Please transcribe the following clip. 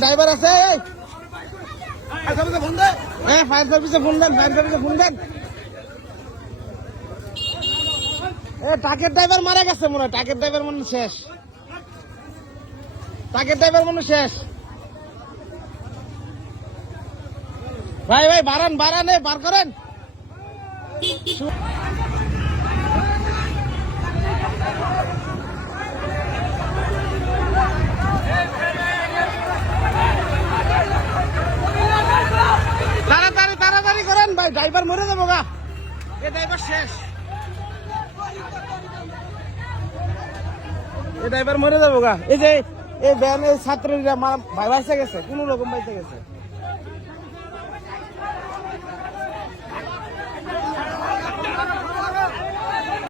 driver আছে fire সার্ভিসে phone দেন ট্রাকের ড্রাইভার মারা গেছে মনে হয় ট্রাকের ড্রাইভার মনে শেষ ভাই বাড়ান বার করেন তাড়াতাড়ি করেন ভাই ড্রাইভার মরে যাবো গা এ ড্রাইভার শেষ এই যে এই ভ্যানের ছাত্রীরা বাইসে গেছে কোন রকম বাইসে গেছে